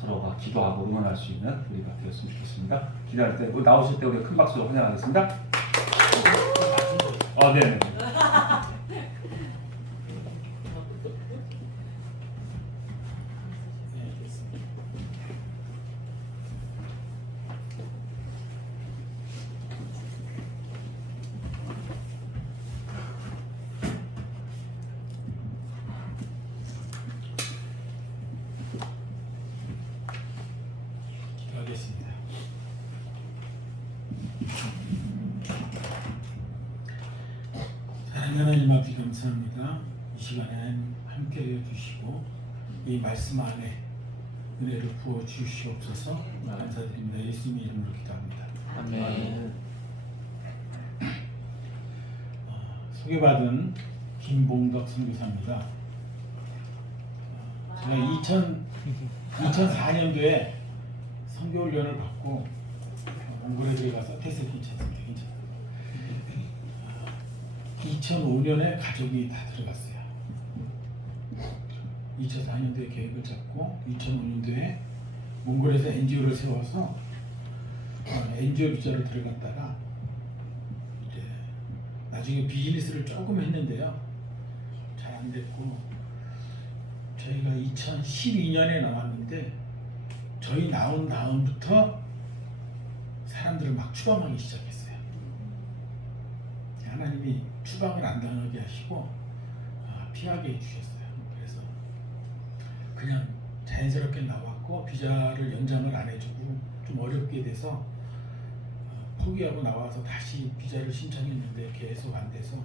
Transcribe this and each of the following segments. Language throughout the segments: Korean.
서로가 기도하고 응원할 수 있는 우리가 되었으면 좋겠습니다. 기도할 때 나오실 때 우리가 큰 박수로 환영하겠습니다. 네. 기도하겠습니다. 사랑하는 하나님 앞에 감사합니다. 이 시간에 함께 해주시고 이 말씀 안에 은혜를 부어 주시옵소서. 감사드립니다. 예수님의 이름으로 기도합니다. 아멘. 소개받은 김봉덕 선교사입니다. 제가 2004년도에 선교훈련을 받고 몽골에 가서 태세 괜찮습니다. 2005년에 가족이 다 들어갔어요. 2004년도에 계획을 잡고 2005년도에 몽골에서 NGO를 세워서 NGO 비자로 들어갔다가 이제 나중에 비즈니스를 조금 했는데요. 잘 안 됐고 저희가 2012년에 나왔는데 저희 나온 다음부터 사람들을 막 추방하기 시작했어요. 하나님이 추방을 안 당하게 하시고 피하게 해주셨어요. 그래서 그냥 자연스럽게 나왔고 비자를 연장을 안 해주고 좀 어렵게 돼서 포기하고 나와서 다시 비자를 신청했는데 계속 안 돼서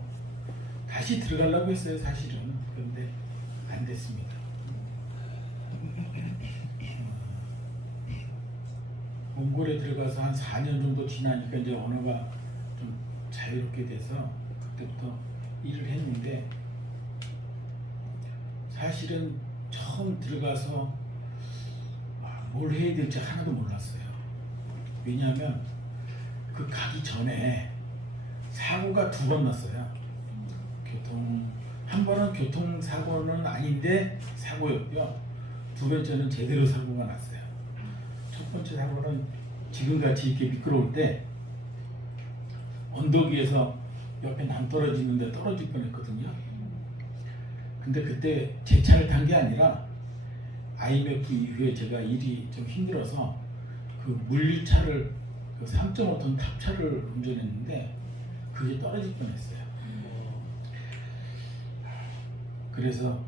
다시 들어가려고 했어요. 사실은. 그런데 안 됐습니다. 몽골에 들어가서 한 4년 정도 지나니까 이제 언어가 좀 자유롭게 돼서 그때부터 일을 했는데 사실은 처음 들어가서 뭘 해야 될지 하나도 몰랐어요. 왜냐하면 그 가기 전에 사고가 2번 났어요. 한 번은 교통사고는 아닌데 사고였고요. 2번째는 제대로 사고가 났어요. 첫 번째 사고는 지금같이 이렇게 미끄러울 때 언덕 위에서 옆에 남 떨어지는데 떨어질 뻔했거든요. 근데 그때 제 차를 탄 게 아니라 IMF 이후에 제가 일이 좀 힘들어서 그 물류차를 그 3.5톤 탑차를 운전했는데 그게 떨어질 뻔했어요. 그래서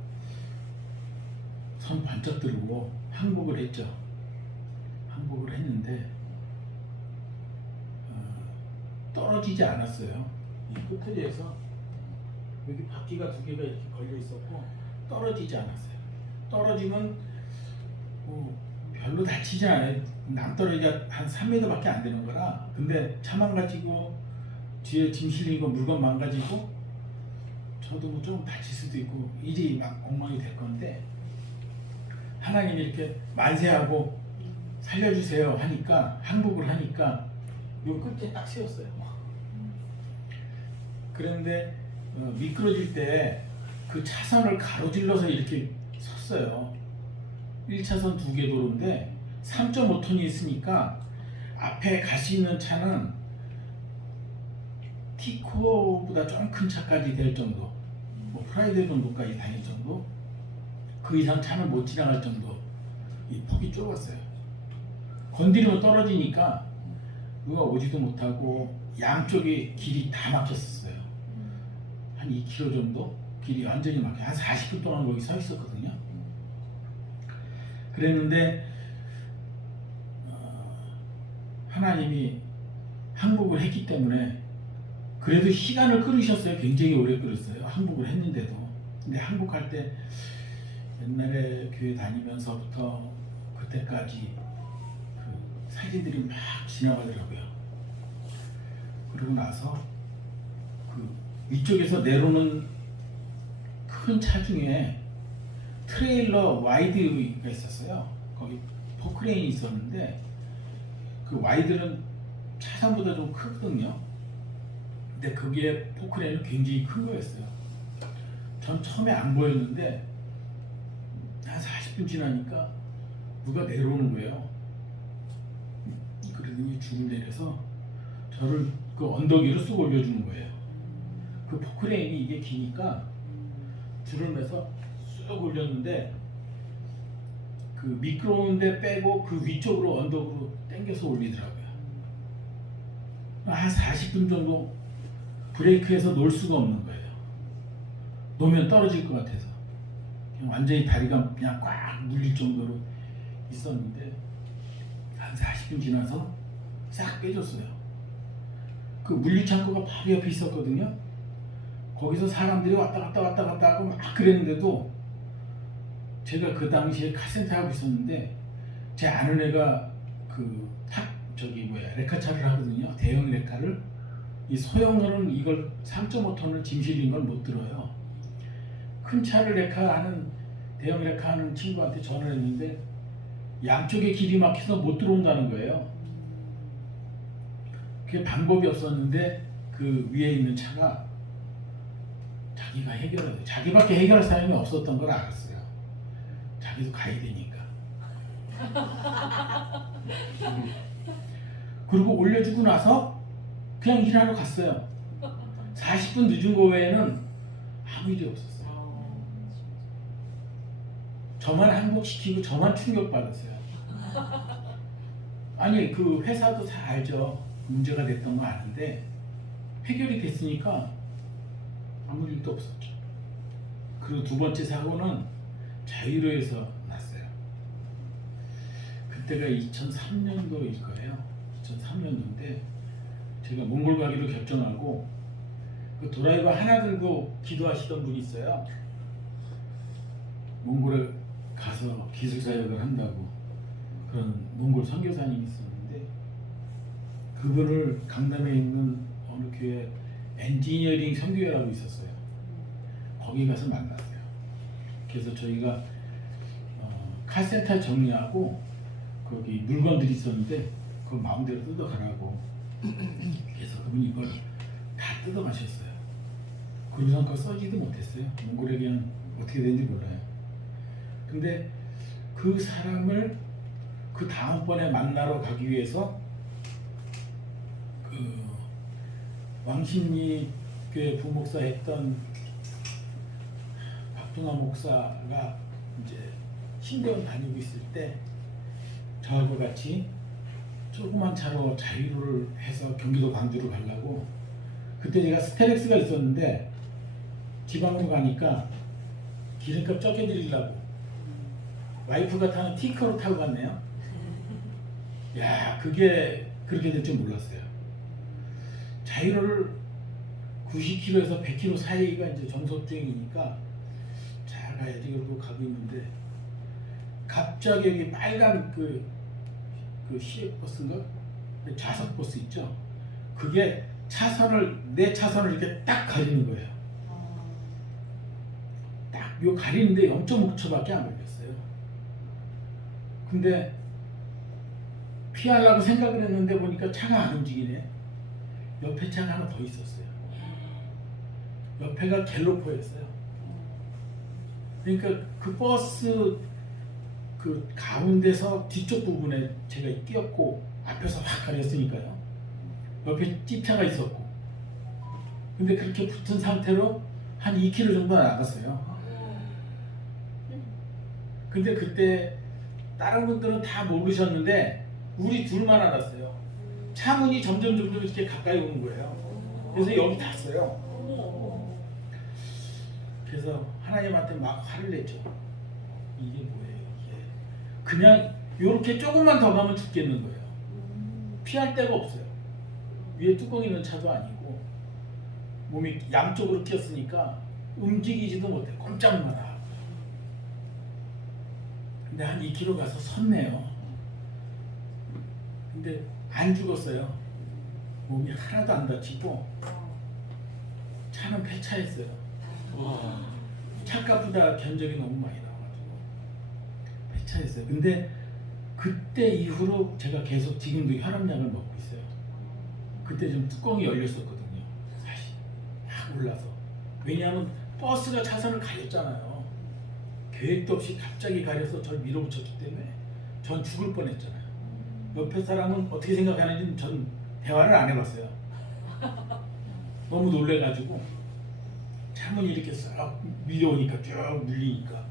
손 번쩍 들고 항복을 했죠. 항복을 했는데 떨어지지 않았어요. 이 끝트리에서 여기 바퀴가 2개가 이렇게 걸려 있었고 떨어지지 않았어요. 떨어지면 별로 다치지 않아요. 남떨어지가 한 3m밖에 안 되는 거라. 근데 차 망가지고 뒤에 짐 실린 거 물건 망가지고 저도 뭐 좀 다칠 수도 있고 일이 막 엉망이 될 건데 하나님이 이렇게 만세하고 살려주세요 하니까 항복을 하니까 요 끝에 딱 세웠어요. 그런데 미끄러질 때 그 차선을 가로질러서 이렇게 섰어요. 1차선 2개 도로인데 3.5톤이 있으니까 앞에 갈 수 있는 차는 티코보다 좀 큰 차까지 될 정도, 뭐 프라이드 정도까지 다닐 정도, 그 이상 차는 못 지나갈 정도. 이 폭이 좁았어요. 건드리면 떨어지니까 누가 오지도 못하고 양쪽에 길이 다 막혔었어요. 한 2km 정도 길이 완전히 막혀. 한 40분 동안 거기 서 있었거든요. 그랬는데 하나님이 항복을 했기 때문에 그래도 시간을 끌으셨어요. 굉장히 오래 끌었어요. 항복을 했는데도. 근데 항복할 때 옛날에 교회 다니면서부터 그때까지 그 사진들이 막 지나가더라고요. 그러고 나서 그 위쪽에서 내려오는 큰 차 중에 트레일러 와이드가 있었어요. 거기 포크레인이 있었는데 그 와이드는 차선보다 좀 크거든요. 근데 거기에 포크레인은 굉장히 큰 거였어요. 전 처음에 안 보였는데 한 40분 지나니까 누가 내려오는 거예요. 그러더니 줄을 내려서 저를 그 언덕 위로 쑥 올려주는 거예요. 그 포크레인이 이게 기니까 줄을 매서 쑥 올렸는데 그 미끄러운데 빼고 그 위쪽으로 언덕으로 당겨서 올리더라고요. 한 40분 정도 브레이크해서 놓을 수가 없는 거예요. 놓으면 떨어질 것 같아서 그냥 완전히 다리가 그냥 꽉 물릴 정도로 있었는데 한 40분 지나서 싹 빼줬어요. 그 물류창고가 바로 옆에 있었거든요. 거기서 사람들이 왔다 갔다 하고 막 그랬는데도 제가 그 당시에 카센터 하고 있었는데 제 아는 애가 그 레카차를 하거든요. 대형 레카를. 이 소형으로는 이걸 3.5톤을 짐 실린 걸 못 들어요. 큰 차를 레카하는 대형 레카하는 친구한테 전화를 했는데 양쪽에 길이 막혀서 못 들어온다는 거예요. 그게 방법이 없었는데 그 위에 있는 차가 자기가 해결해요. 자기밖에 해결할 사람이 없었던 걸 알았어요. 자기도 가야 되니까. 그리고 올려주고 나서 그냥 일하러 갔어요. 40분 늦은 거 외에는 아무 일이 없었어요. 저만 항복시키고 저만 충격받았어요. 아니 그 회사도 다 알죠. 문제가 됐던 거 아는데 해결이 됐으니까 아무 일도 없었죠. 그리고 두 번째 사고는 자유로에서 났어요. 그때가 2003년도일 거예요. 2003년도인데 제가 몽골 가기로 결정하고 그 드라이버 하나 들고 기도하시던 분이 있어요. 몽골에 가서 기술사역을 한다고 그런 몽골 선교사님이 있었는데 그분을 강남에 있는 어느 교회 엔지니어링 선교회라고 있었어요. 거기 가서 만났어요. 그래서 저희가 카센터 정리하고 거기 물건들이 있었는데 그 마음대로 뜯어가라고 그래서 그분이 이걸 다 뜯어가셨어요. 그러고선 그거 써지도 못했어요. 몽골에게는 어떻게 되는지 몰라요. 근데 그 사람을 그 다음번에 만나러 가기 위해서 그 왕십리 교회 부목사 했던 박동아 목사가 이제 신대원 다니고 있을 때 저하고 같이 조그만 차로 자유를 해서 경기도 광주로 가려고 그때 제가 스테렉스가 있었는데 지방으로 가니까 기름값 적게 드리려고 와이프가 타는 티커로 타고 갔네요. 야 그게 그렇게 될 줄 몰랐어요. 자유를 90km에서 100km 사이가 이제 정석주행이니까 잘 가야지 그러고 가고 있는데 갑자기 여기 빨간 그 시외버스인가? 좌석 버스 있죠? 그게 내 차선을 이렇게 딱 가리는 거예요. 딱 요 가리는데 0.5초밖에 안 걸렸어요. 근데 피하려고 생각을 했는데 보니까 차가 안 움직이네. 옆에 차가 하나 더 있었어요. 옆에가 갤로퍼였어요. 그러니까 그 버스 그 가운데서 뒤쪽 부분에 제가 끼었고 앞에서 확 가렸으니까요. 옆에 찝차가 있었고 근데 그렇게 붙은 상태로 한 2km 정도 나갔어요. 근데 그때 다른 분들은 다 모르셨는데 우리 둘만 알았어요. 차 문이 점점 이렇게 가까이 오는 거예요. 그래서 여기 탔어요. 그래서 하나님한테 막 화를 냈죠. 이게 뭐예요 이게. 그냥 이렇게 조금만 더 가면 죽겠는 거예요. 피할 데가 없어요. 위에 뚜껑 있는 차도 아니고 몸이 양쪽으로 끼었으니까 움직이지도 못해. 꼼짝만 하고. 근데 한 2km 가서 섰네요. 근데 안 죽었어요. 몸이 하나도 안 다치고 차는 폐차했어요. 차값보다 견적이 너무 많이 나와가지고 폐차했어요. 근데 그때 이후로 제가 계속 지금도 혈압약을 먹고 있어요. 그때 좀 뚜껑이 열렸었거든요. 사실 막 올라서. 왜냐하면 버스가 차선을 가렸잖아요. 계획도 없이 갑자기 가려서 저를 밀어붙였기 때문에 전 죽을 뻔했잖아요. 옆에 사람은 어떻게 생각하는지 전 대화를 안 해봤어요. 너무 놀래가지고 창문이 이렇게 싹 밀려오니까 쭉 밀리니까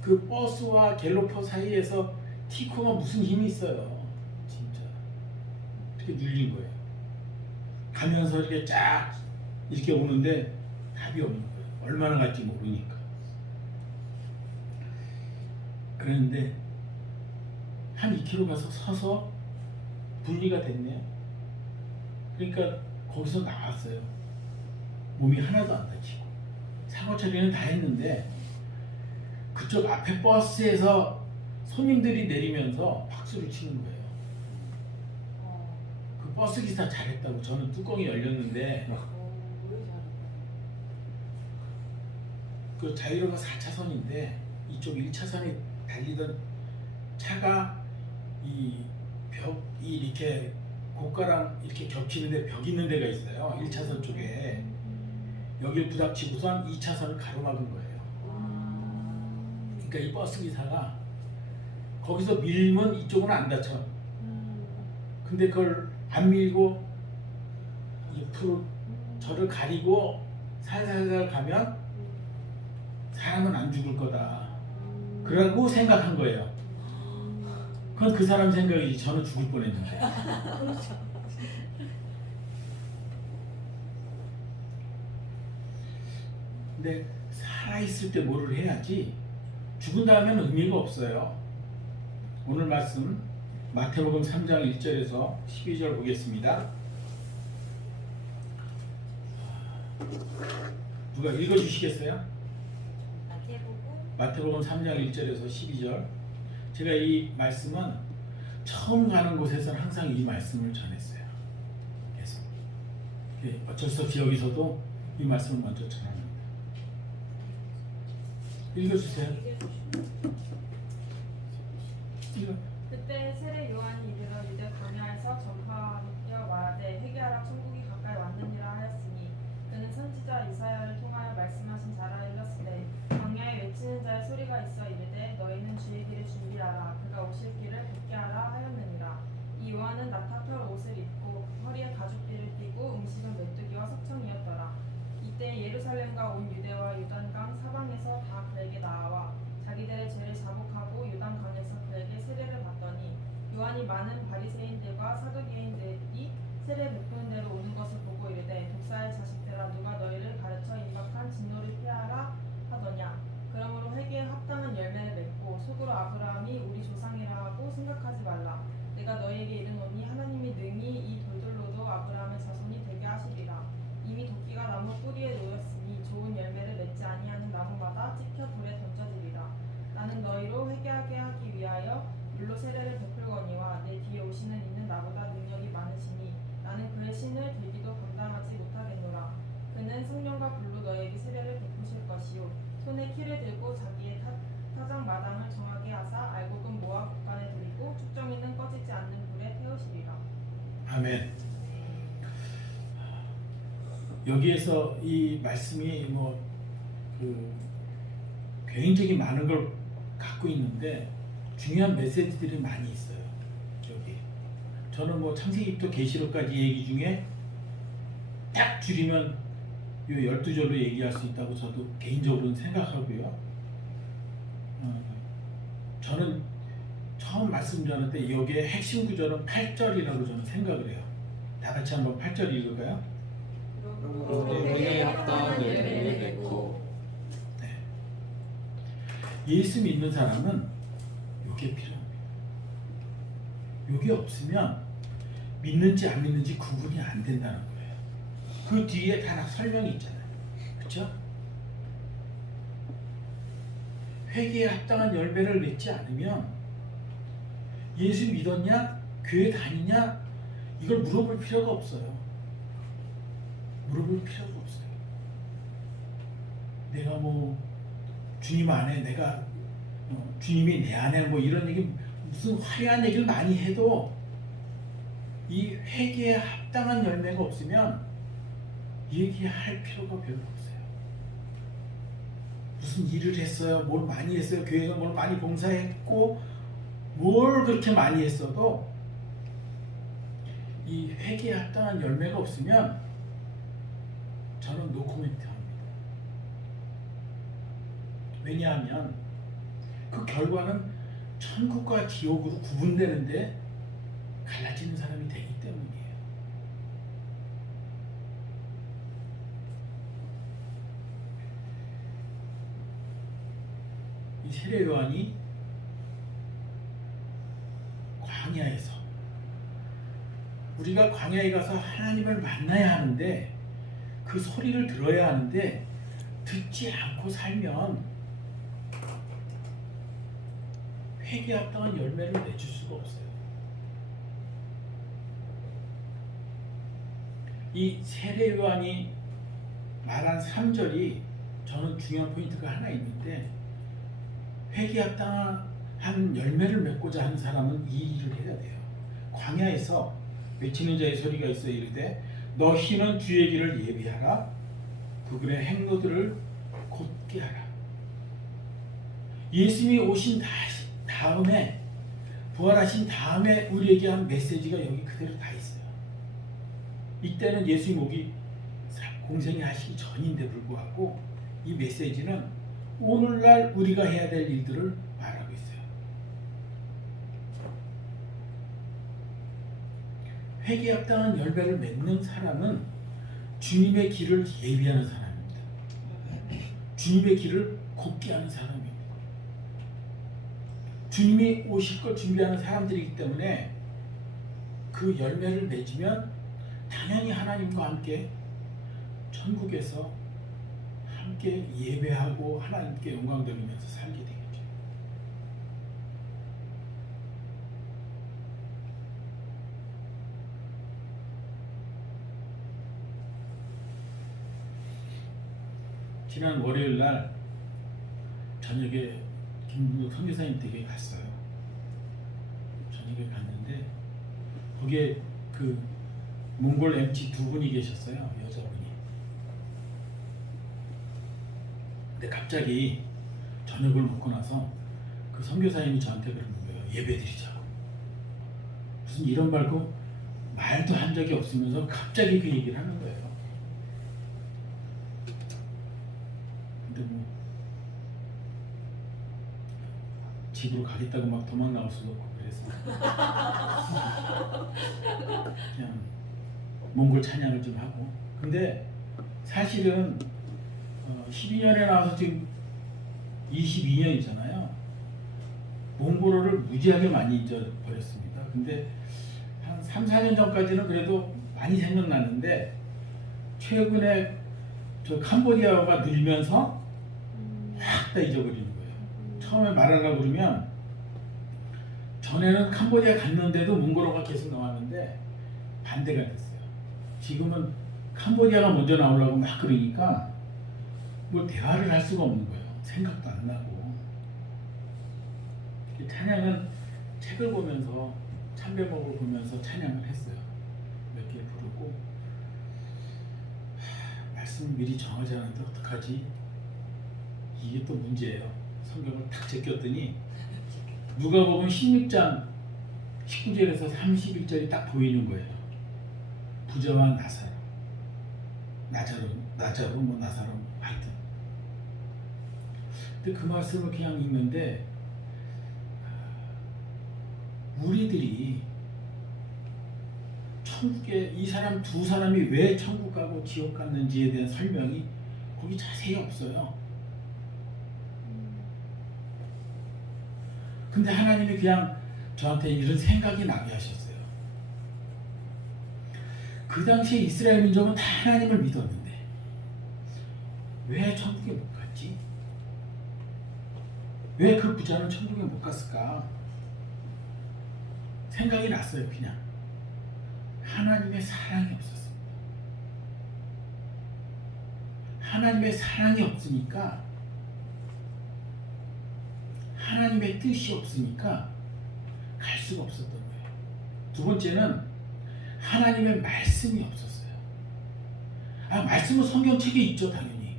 그 버스와 갤로퍼 사이에서 티코가 무슨 힘이 있어요. 진짜 이렇게 눌린 거예요. 가면서 이렇게 쫙 이렇게 오는데 답이 없는 거예요. 얼마나 갈지 모르니까. 그런데 한 2km 가서 서서 분리가 됐네요. 그러니까 거기서 나왔어요. 몸이 하나도 안 다치고 사고 처리는 다 했는데 그쪽 앞에 버스에서 손님들이 내리면서 박수를 치는 거예요. 그 버스 기사 잘했다고. 저는 뚜껑이 열렸는데 그 자유로가 4차선인데 이쪽 1차선에 달리던 차가 이 벽이 이렇게 고가랑 이렇게 겹치는데 벽 있는 데가 있어요. 1차선 쪽에. 여길 부닥치고선 2차선을 가로막은 거예요. 그러니까 이 버스 기사가 거기서 밀면 이쪽은 안 다쳐. 근데 그걸 안 밀고 옆으로 저를 가리고 살살살 가면 사람은 안 죽을 거다. 그러고 생각한 거예요. 그건 그 사람 생각이지. 저는 죽을 뻔했는데. 근데 살아있을 때 뭐를 해야지 죽은 다음에는 의미가 없어요. 오늘 말씀 마태복음 3장 1절에서 12절 보겠습니다. 누가 읽어주시겠어요? 마태복음 3장 1절에서 12절. 제가 이 말씀은 처음 가는 곳에서는 항상 이 말씀을 전했어요. 계속. 어쩔 수 없이 여기서도 이 말씀을 먼저 전합니다. 읽어주세요. 그때 세례 요한이 이르러 유대 광야에서 전파하여 말하되 회개하라 천국이 가까이 왔느니라 하였으니 그는 선지자 이사야를 통하여 말씀하신 자라 일렀으되 광야에 외치는 자의 소리가 있어 이르되 너희는 주의 길을 준비하라 그가 오실 길을 걷게 하라 하였느니라. 이 요한은 나타털 옷을 입고 허리에 가죽띠를 띠고 음식은 메뚜기와 석청이었더라. 이때 예루살렘과 온 유대와 요단강 사방에서 다 그에게 나와 자기들의 죄를 자복하고 요단강에서 그에게 세례를 받더니 요한이 많은 바리새인들과 사두개인들이 세례 베푸는 대로 오는 것을 보고 이르되 독사의 자식들아 누가 너희를 가르쳐 임박한 진노를 피하라 하더냐. 그러므로 회개에 합당한 열매를 맺고 속으로 아브라함이 우리 조상이라 하고 생각하지 말라. 내가 너희에게 이르노니 하나님이 능히 이 돌들로도 아브라함의 자손이 되게 하시리라. 이미 도끼가 나무 뿌리에 놓였으니 좋은 열매를 맺지 아니하는 나무마다 찍혀 돌에 던져지리라. 나는 너희로 회개하게 하기 위하여 물로 세례를 베풀거니와 내 뒤에 오시는 이는 나보다 능력이 많으시니 나는 그의 신을 들기도 감당하지 못하겠노라. 그는 성령과 불로 너희에게 세례를 베푸실 것이요 손에 키를 들고 자기의 타작 마당을 정하게 하사 알곡은 모아 곳간에 들이고 축정이는 꺼지지 않는 불에 태우시리라. 아멘. 여기에서 이 말씀이 굉장히 많은 걸 갖고 있는데 중요한 메시지들이 많이 있어요. 여기 저는 창세기부터 계시록까지 얘기 중에 딱 줄이면 이 12절로 얘기할 수 있다고 저도 개인적으로는 생각하고요. 저는 처음 말씀 전할 여기에 핵심 구절은 8절이라고 저는 생각을 해요. 다 같이 한번 8절 읽을까요? 회개에 합당한 열매를 맺고. 네. 예수 믿는 사람은 이게 필요합니다. 이게 없으면 믿는지 안 믿는지 구분이 안 된다는 거예요. 그 뒤에 다 설명이 있잖아요. 그렇죠? 회개에 합당한 열매를 맺지 않으면 예수 믿었냐? 교회 다니냐? 이걸 물어볼 필요가 없어요. 물어볼 필요가 없어요. 내가 주님 안에 내가 주님이 내 안에 이런 얘기 무슨 화려한 얘기를 많이 해도 이 회개에 합당한 열매가 없으면 얘기할 필요가 별로 없어요. 무슨 일을 했어요, 뭘 많이 했어요, 교회에서 뭘 많이 봉사했고 뭘 그렇게 많이 했어도 이 회개에 합당한 열매가 없으면 저는 노코멘트 합니다. 왜냐하면 그 결과는 천국과 지옥으로 구분되는데 갈라지는 사람이 되기 때문이에요. 이 세례 요한이 광야에서, 우리가 광야에 가서 하나님을 만나야 하는데 그 소리를 들어야 하는데 듣지 않고 살면 회개에 합당한 열매를 내줄 수가 없어요. 이 세례 요한이 말한 3절이 저는 중요한 포인트가 하나 있는데, 회개에 합당한 열매를 맺고자 하는 사람은 이 일을 해야 돼요. 광야에서 외치는 자의 소리가 있어 이르되 너희는 주의 길을 예비하라, 그분의 행로들을 곧게 하라. 예수님이 오신 다음에, 부활하신 다음에 우리에게 한 메시지가 여기 그대로 다 있어요. 이때는 예수님 오기 공생이 하시기 전인데 불구하고 이 메시지는 오늘날 우리가 해야 될 일들을 말하고 있어요. 회개에 합당한 열매를 맺는 사람은 주님의 길을 예비하는 사람입니다. 주님의 길을 곱게 하는 사람입니다. 주님이 오실 걸 준비하는 사람들이기 때문에 그 열매를 맺으면 당연히 하나님과 함께 천국에서 함께 예배하고 하나님께 영광 돌리면서 살게 되겠죠. 지난 월요일 날 저녁에 김문국 선교사님 댁에 갔어요. 저녁에 갔는데 거기에 그 몽골 MC 두 분이 계셨어요. 여자분이. 근데 갑자기 저녁을 먹고 나서 그 선교사님이 저한테 그러는 거예요. 예배드리자고. 무슨 이런 말고 말도 한 적이 없으면서 갑자기 그 얘기를 하는 거예요. 근데 뭐 집으로 가겠다고 막 도망 나올 수도 없고 그래서 그냥 몽골 찬양을 좀 하고. 근데 사실은 12년에 나와서 지금 22년이잖아요. 몽골어를 무지하게 많이 잊어버렸습니다. 근데 한 3, 4년 전까지는 그래도 많이 생각났는데 최근에 저 캄보디아어가 늘면서 확 다 잊어버리는 거예요. 처음에 말하려고 그러면 전에는 캄보디아 갔는데도 몽골어가 계속 나왔는데 반대가 됐어요. 지금은 캄보디아가 먼저 나오려고 막 그러니까 뭐 대화를 할 수가 없는 거예요. 생각도 안 나고. 찬양은 책을 보면서 참배목을 보면서 찬양을 했어요. 몇 개 부르고 말씀 미리 정하지 않았는데 어떡하지? 이게 또 문제예요. 성경을 탁 제꼈더니 누가복음 16장 19절에서 31절이 딱 보이는 거예요. 부자와 나사로 뭐 나사로 하여튼. 근데 그 말씀을 그냥 읽는데 우리들이 천국에 이 사람 두 사람이 왜 천국 가고 지옥 갔는지에 대한 설명이 거기 자세히 없어요. 근데 하나님이 그냥 저한테 이런 생각이 나게 하셨어요. 그 당시에 이스라엘 민족은 다 하나님을 믿었는데 왜 천국에 못 갔지? 왜 그 부자는 천국에 못 갔을까? 생각이 났어요. 그냥 하나님의 사랑이 없었습니다. 하나님의 사랑이 없으니까, 하나님의 뜻이 없으니까 갈 수가 없었던 거예요. 두 번째는 하나님의 말씀이 없었어요. 말씀은 성경책에 있죠, 당연히.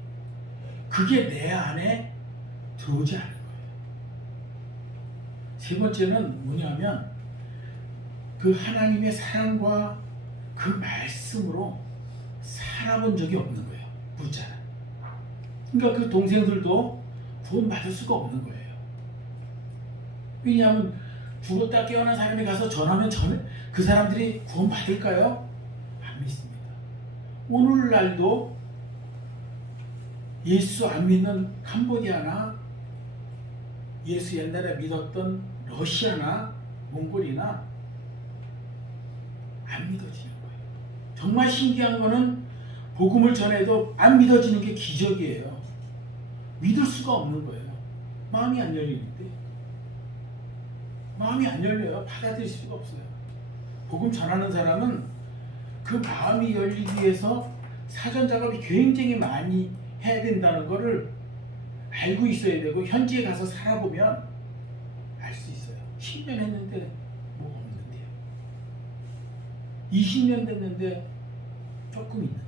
그게 내 안에 들어오지 않은 거예요. 세 번째는 뭐냐면 그 하나님의 사랑과 그 말씀으로 살아본 적이 없는 거예요. 부자는. 그러니까 그 동생들도 구원받을 수가 없는 거예요. 왜냐하면 죽었다 깨어난 사람이 가서 전하면 그 사람들이 구원받을까요? 안 믿습니다. 오늘날도 예수 안 믿는 캄보디아나 예수 옛날에 믿었던 러시아나 몽골이나 안 믿어지는 거예요. 정말 신기한 거는 복음을 전해도 안 믿어지는 게 기적이에요. 믿을 수가 없는 거예요. 마음이 안 열리는데. 마음이 안 열려요. 받아들일 수가 없어요. 복음 전하는 사람은 그 마음이 열리기 위해서 사전 작업이 굉장히 많이 해야 된다는 거를 알고 있어야 되고 현지에 가서 살아보면 알 수 있어요. 10년 했는데 뭐가 없는데요. 20년 됐는데 조금 있는데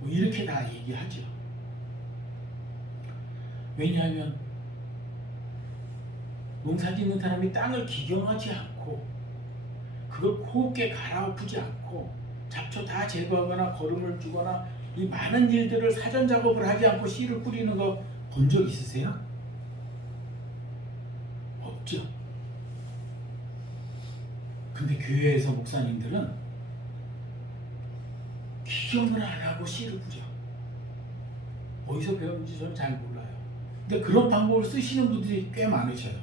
뭐 이렇게 다 얘기하죠. 왜냐하면 농사 짓는 사람이 땅을 기경하지 않고 그걸 곱게 갈아엎지 않고 잡초 다 제거하거나 거름을 주거나 이 많은 일들을 사전 작업을 하지 않고 씨를 뿌리는 거 본 적 있으세요? 없죠. 근데 교회에서 목사님들은 기경을 안 하고 씨를 뿌려. 어디서 배웠는지 저는 잘 몰라요. 근데 그런 방법을 쓰시는 분들이 꽤 많으셔요.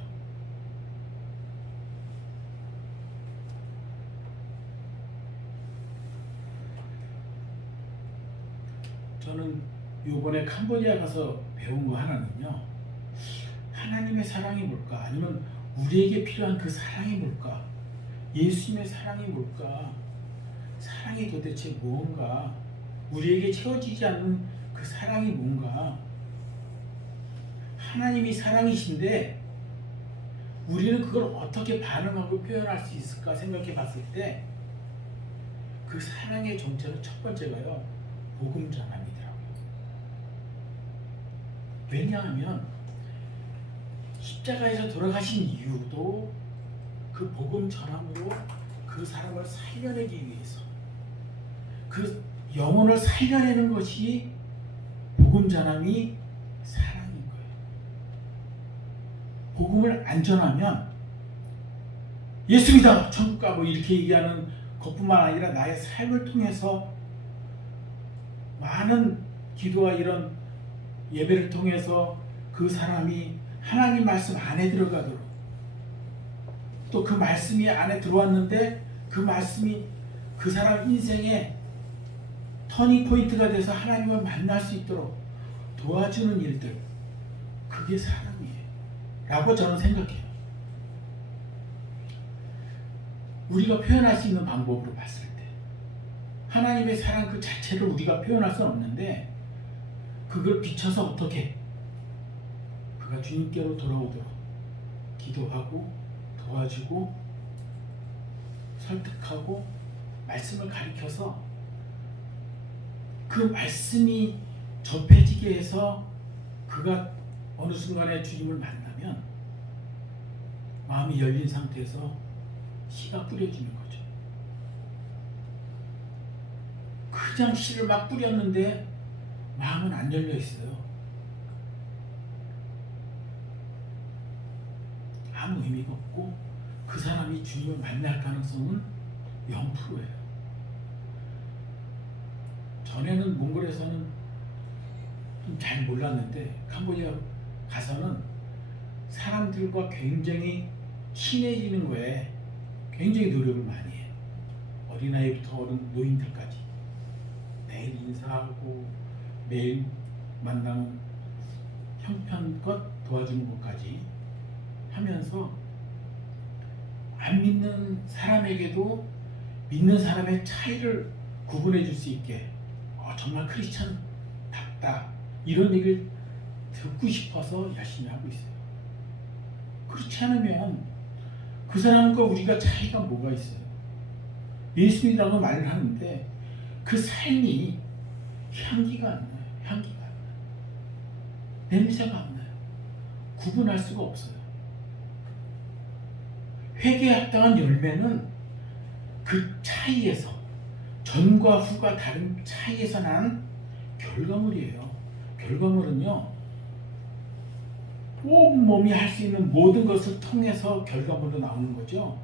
저는 요번에 캄보디아 가서 배운 거 하나는요. 하나님의 사랑이 뭘까? 아니면 우리에게 필요한 그 사랑이 뭘까? 예수님의 사랑이 뭘까? 사랑이 도대체 무언가? 우리에게 채워지지 않는 그 사랑이 뭔가? 하나님이 사랑이신데 우리는 그걸 어떻게 반응하고 표현할 수 있을까 생각해 봤을 때 그 사랑의 정체는 첫 번째가요. 복음 전함이더라고요. 왜냐하면 십자가에서 돌아가신 이유도 그 복음 전함으로 그 사람을 살려내기 위해서 그 영혼을 살려내는 것이 복음 전함이 사랑인 거예요. 복음을 안 전하면 예수이다 천국 가 뭐 이렇게 얘기하는 것뿐만 아니라 나의 삶을 통해서 많은 기도와 이런 예배를 통해서 그 사람이 하나님 말씀 안에 들어가도록 또 그 말씀이 안에 들어왔는데 그 말씀이 그 사람 인생의 터닝 포인트가 돼서 하나님을 만날 수 있도록 도와주는 일들, 그게 사랑이에요 라고 저는 생각해요. 우리가 표현할 수 있는 방법으로 봤을 때 하나님의 사랑 그 자체를 우리가 표현할 수는 없는데 그걸 비춰서 어떻게 그가 주님께로 돌아오도록 기도하고 도와주고 설득하고 말씀을 가르쳐서 그 말씀이 접해지게 해서 그가 어느 순간에 주님을 만나면 마음이 열린 상태에서 씨가 뿌려지는 거죠. 그냥 씨를 막 뿌렸는데 마음은 안 열려 있어요. 아무 의미가 없고 그 사람이 주님을 만날 가능성은 0%예요. 전에는 몽골에서는 좀 잘 몰랐는데 캄보디아 가서는 사람들과 굉장히 친해지는 거에 굉장히 노력을 많이 해요. 어린아이부터 노인들까지 매일 인사하고 매일 만나는 형편껏 도와주는 것까지 하면서 안 믿는 사람에게도 믿는 사람의 차이를 구분해 줄 수 있게 정말 크리스찬답다 이런 얘기를 듣고 싶어서 열심히 하고 있어요. 그렇지 않으면 그 사람과 우리가 차이가 뭐가 있어요? 예수님이라고 말을 하는데 그 삶이 향기가 안 나요. 향기가 안 나요. 냄새가 안 나요. 구분할 수가 없어요. 회개에 합당한 열매는 그 차이에서, 전과 후가 다른 차이에서 난 결과물이에요. 결과물은요, 온 몸이 할 수 있는 모든 것을 통해서 결과물로 나오는 거죠.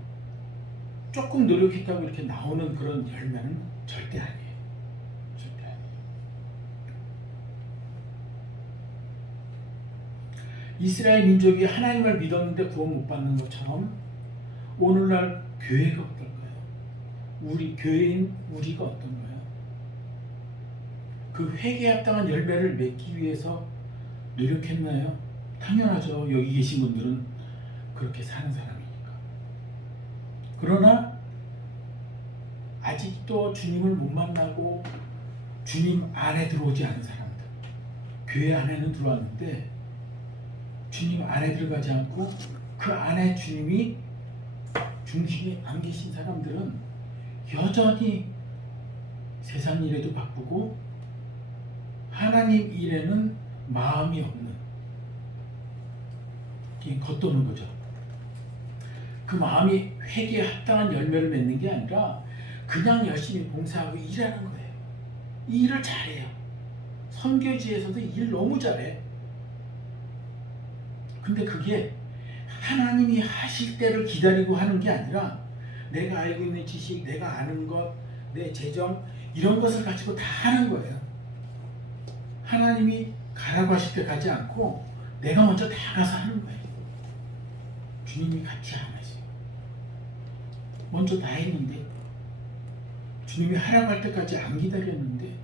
조금 노력했다고 이렇게 나오는 그런 열매는 절대 아니에요. 절대 아니에요. 이스라엘 민족이 하나님을 믿었는데 구원 못 받는 것처럼 오늘날 교회가 어떨까요? 우리 교회인 우리가 어떤가요? 그 회개에 합당한 열매를 맺기 위해서 노력했나요? 당연하죠. 여기 계신 분들은 그렇게 사는 사람이니까. 그러나 아직도 주님을 못 만나고 주님 안에 들어오지 않은 사람들, 교회 안에는 들어왔는데 주님 안에 들어가지 않고 그 안에 주님이 중심에 안 계신 사람들은 여전히 세상 일에도 바쁘고 하나님 일에는 마음이 없는, 겉도는 거죠. 그 마음이 회개에 합당한 열매를 맺는 게 아니라 그냥 열심히 봉사하고 일하는 거예요. 이 일을 잘해요. 선교지에서도 일 너무 잘해. 근데 그게 하나님이 하실 때를 기다리고 하는 게 아니라 내가 알고 있는 지식, 내가 아는 것, 내 재정 이런 것을 가지고 다 하는 거예요. 하나님이 가라고 하실 때 가지 않고 내가 먼저 다 가서 하는 거예요. 주님이 같이 안 하세요. 먼저 다 했는데 주님이 하라고 할 때까지 안 기다렸는데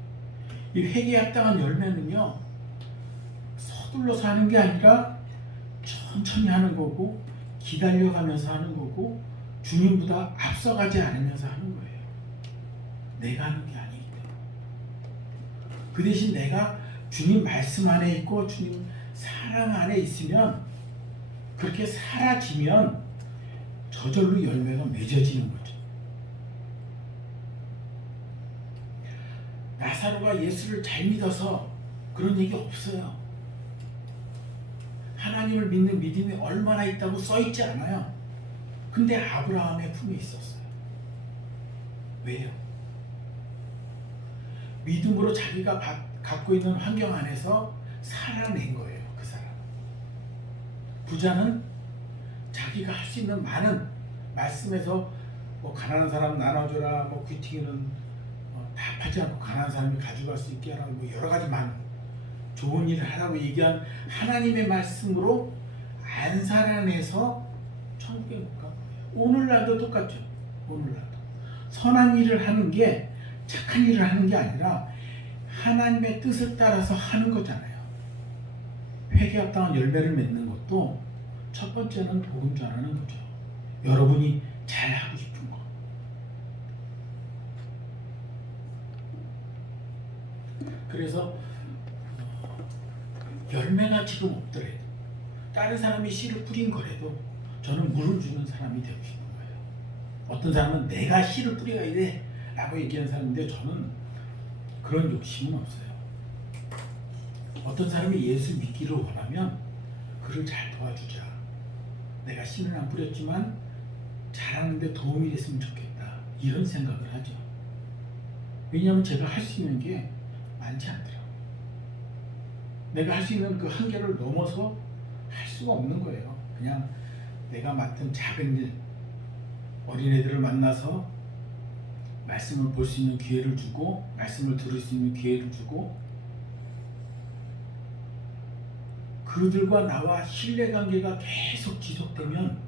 이 회개에 합당한 열매는요, 서둘러서 하는 게 아니라 천천히 하는 거고 기다려가면서 하는 거고 주님보다 앞서가지 않으면서 하는 거예요. 내가 하는 게 아니기 때문에. 그 대신 내가 주님 말씀 안에 있고 주님 사랑 안에 있으면, 그렇게 사라지면 저절로 열매가 맺어지는 거죠. 나사로가 예수를 잘 믿어서 그런 얘기 없어요. 하나님을 믿는 믿음이 얼마나 있다고 써있지 않아요. 근데 아브라함의 품에 있었어요. 왜요? 믿음으로 자기가 갖고 있는 환경 안에서 살아낸 거예요. 그 사람. 부자는 자기가 할 수 있는 많은 말씀에서 뭐 가난한 사람 나눠줘라, 뭐 귀퉁이는 답하지 않고 가난한 사람이 가져갈 수 있게 하라고, 뭐 여러 가지 많은 좋은 일을 하라고 얘기한 하나님의 말씀으로 안 살아내서 천국에 못 간 거예요. 오늘날도 똑같죠. 오늘날도 선한 일을 하는 게, 착한 일을 하는 게 아니라 하나님의 뜻을 따라서 하는 거잖아요. 회개에 합당한 열매를 맺는 것도 첫 번째는 복음 전하는 거죠. 여러분이 잘 하고 싶은 거. 그래서 열매가 지금 없더라도, 다른 사람이 씨를 뿌린 거라도 저는 물을 주는 사람이 되고 싶은 거예요. 어떤 사람은 내가 씨를 뿌려야 돼 라고 얘기하는 사람인데 저는 그런 욕심은 없어요. 어떤 사람이 예수 믿기를 원하면 그를 잘 도와주자. 내가 씨는 안 뿌렸지만 잘하는데 도움이 됐으면 좋겠다, 이런 생각을 하죠. 왜냐하면 제가 할 수 있는 게 많지 않더라고요. 내가 할 수 있는 그 한계를 넘어서 할 수가 없는 거예요. 그냥 내가 맡은 작은 일, 어린애들을 만나서 말씀을 볼 수 있는 기회를 주고, 말씀을 들을 수 있는 기회를 주고, 그들과 나와 신뢰관계가 계속 지속되면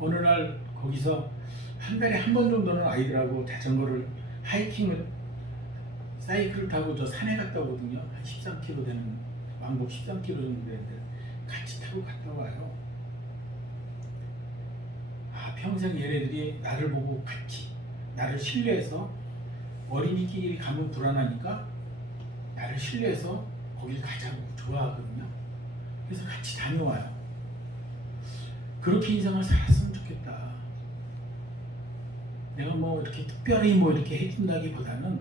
어느 날 거기서 한 달에 한 번 정도는 아이들하고 자전거를, 하이킹을, 사이클을 타고 저 산에 갔다 오거든요. 한 13km 되는, 왕복 13km 정도 되는데 같이 타고 갔다 와요. 평생 얘네들이 나를 보고 같이, 나를 신뢰해서, 어린이끼리 가면 불안하니까 나를 신뢰해서 거길 가자고 좋아하거든요. 그래서 같이 다녀와요. 그렇게 인생을 살았으면 좋겠다. 내가 뭐 이렇게 특별히 뭐 이렇게 해준다기보다는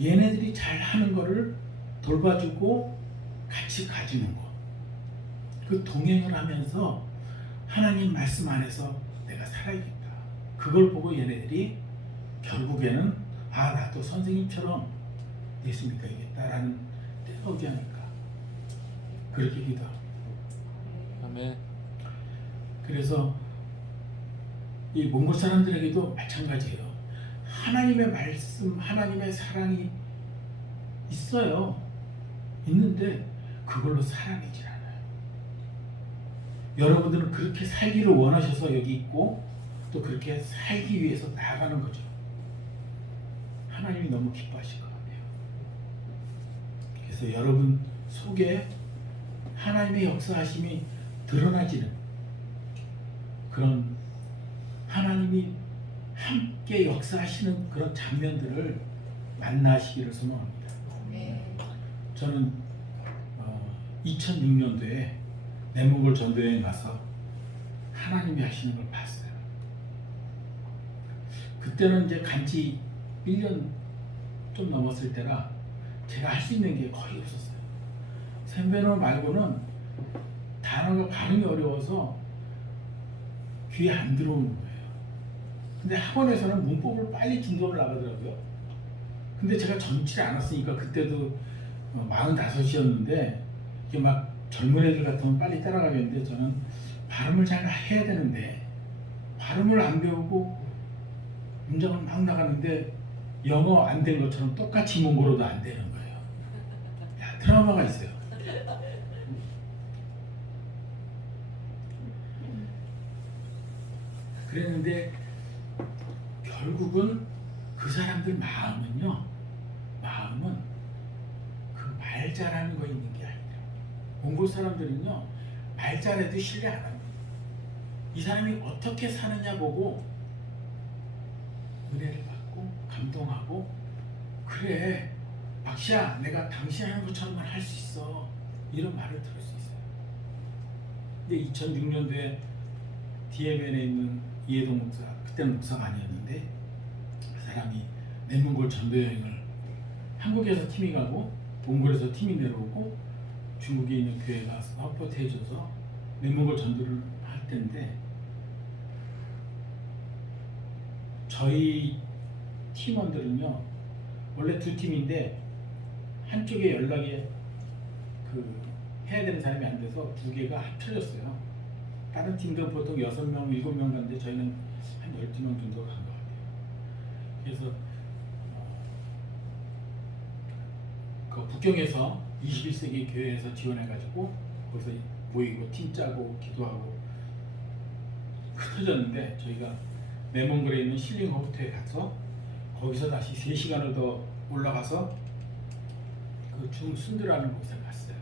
얘네들이 잘하는 거를 돌봐주고 같이 가주는 거. 그 동행을 하면서 하나님 말씀 안에서 내가 살아야겠다. 그걸 보고 얘네들이 결국에는 나도 선생님처럼 예수 믿어야겠다라는 때가 오지 않을까. 그렇게 기도하고. 아멘. 그래서 이 몽골 사람들에게도 마찬가지예요. 하나님의 말씀, 하나님의 사랑이 있어요. 있는데 그걸로 살아내질 않아요. 여러분들은 그렇게 살기를 원하셔서 여기 있고 또 그렇게 살기 위해서 나아가는 거죠. 하나님이 너무 기뻐하실 것 같아요. 그래서 여러분 속에 하나님의 역사하심이 드러나지는 그런 하나님이 함께 역사하시는 그런 장면들을 만나시기를 소망합니다. 저는 2006년도에 내몽골 전도여행 가서 하나님이 하시는 걸 봤어요. 그때는 이제 간지 1년 좀 넘었을 때라 제가 할 수 있는 게 거의 없었어요. 샌베노 말고는 단어가 발음이 어려워서 귀에 안 들어오는 거예요. 근데 학원에서는 문법을 빨리 진도를 나가더라고요. 근데 제가 젊지 않았으니까 그때도 45이었는데 이게 막 젊은 애들 같으면 빨리 따라가겠는데 저는 발음을 잘 해야 되는데 발음을 안 배우고 문장을 막 나가는데 영어 안 된 것처럼 똑같이 몽골어도 안 되는 거예요. 야, 트라우마가 있어요. 그랬는데 결국은 그 사람들 마음은 그 말 잘하는 거 있는 게 아니라 몽골 사람들은요 말 잘해도 신뢰 안 합니다. 이 사람이 어떻게 사느냐 보고 은혜를 받고 감동하고 그래 박시야 내가 당신 하는 것처럼만 할 수 있어 이런 말을 들을 수 있어요. 근데 2006년도에 DMN에 있는 이해동 목사 그때는 목사가 아니었는데 그 사람이 내몽골 전도여행을 한국에서 팀이 가고 몽골에서 팀이 내려오고 중국에 있는 교회가 서포트해줘서 내몽골 전도를 할 때인데 저희 팀원들은요 원래 두 팀인데 한쪽에 연락이 해야 되는 사람이 안 돼서 두 개가 합쳐졌어요. 다른 팀들은 보통 6명, 7명 가는데 저희는 한 12명 정도 간 것 같아요. 그래서 그 북경에서 21세기 교회에서 지원해가지고 거기서 모이고 팀 짜고 기도하고 흩어졌는데 저희가 내몽골에 있는 실링호프트에 가서 거기서 다시 3시간을 더 올라가서 그 중순드라는 곳에 갔어요.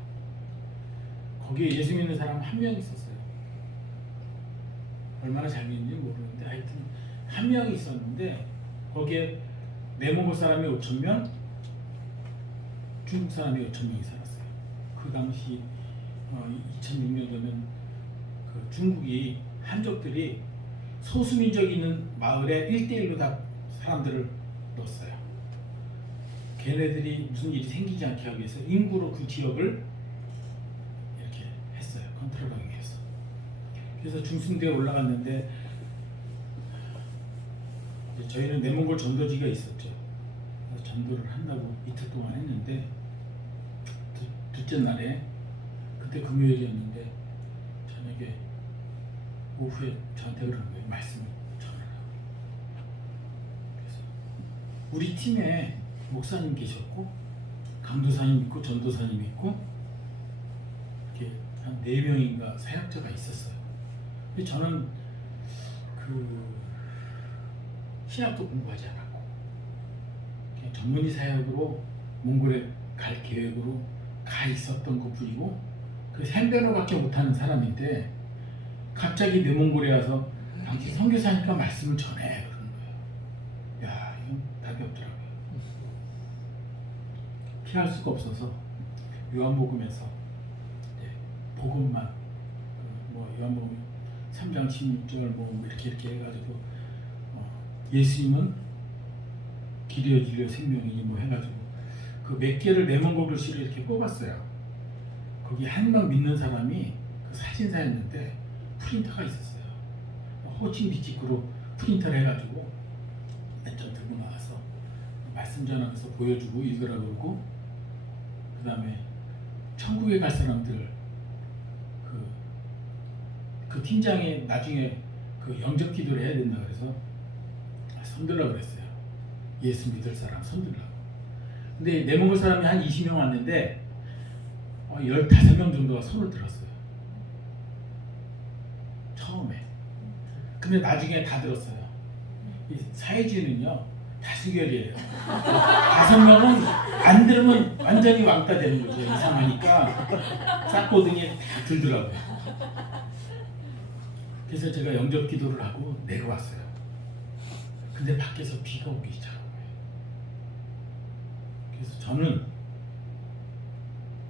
거기에 예수 믿는 사람 한 명 있었어요. 얼마나 잘 믿는지 모르는데 하여튼 한 명이 있었는데 거기에 내몽골 사람이 5,000명, 중국 사람이 5,000명이 살았어요. 그 당시 2006년도면 그 중국이 한족들이 소수민족이 있는 마을에 1대1로 다 사람들을 넣었어요. 걔네들이 무슨 일이 생기지 않게 하기 위해서 인구로 그 지역을 이렇게 했어요. 컨트롤하기 위해서. 그래서 중순대에 올라갔는데 저희는 내몽골 전도지가 있었죠. 그래서 전도를 한다고 이틀 동안 했는데 둘째 날에 그때 금요일이었는데 저녁에 오후에 저한테 그러는 거예요. 말씀을 전하라고. 그래서 우리 팀에 목사님 계셨고 강도사님 있고 전도사님 있고 이렇게 한 4명인가 사역자가 있었어요. 근데 저는 그 신학도 공부하지 않았고 그냥 전문의 사역으로 몽골에 갈 계획으로 가 있었던 것뿐이고 그 샌베노밖에 못하는 사람인데 갑자기 내몽골에 와서 당신 선교사니까 말씀을 전해 그러는 거예요. 야 이건 답이 없더라고요. 피할 수가 없어서 요한복음에서 복음만 뭐 요한복음 3장 16절 뭐 이렇게 해가지고 예수님은 길이여 진리여 생명이니 뭐 해가지고 그 몇 개를 내몽골 글씨를 이렇게 뽑았어요. 거기 한 명 믿는 사람이 그 사진사였는데 프린터가 있었어요. 호칭 비치크로 프린터를 해가지고 몇 점 들고 나와서 말씀 전하면서 보여주고 읽으라 그러고, 그 다음에 천국에 갈 사람들 그 팀장이 나중에 그 영접 기도를 해야 된다 그래서 손들라고 그랬어요. 예수 믿을 사람 손들라고. 근데 내몽골 사람이 한 20명 왔는데 15명 정도가 손을 들었어요. 처음에. 근데 나중에 다 들었어요. 이 사회주의는요 다수결이에요. 5명은 안 들으면 완전히 왕따 되는 거죠. 이상하니까 싹고등이 다 들더라고요. 그래서 제가 영접 기도를 하고 내려왔어요. 근데 밖에서 비가 오기 시작한 거예요. 그래서 저는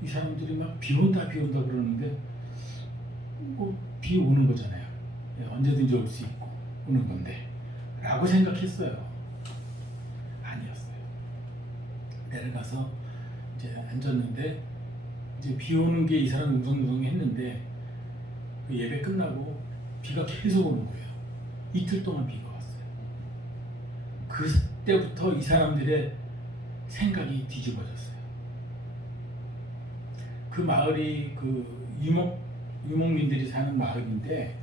이 사람들이 막 비 온다 그러는데 뭐 비 오는 거잖아요. 언제든지 올 수 있고 오는 건데 라고 생각했어요. 아니었어요. 내려가서 이제 앉았는데 이제 비 오는 게 이 사람 웅성웅성 했는데 그 예배 끝나고 비가 계속 오는 거예요. 이틀 동안 비가 왔어요. 그때부터 이 사람들의 생각이 뒤집어졌어요. 그 마을이 그 유목민들이 사는 마을인데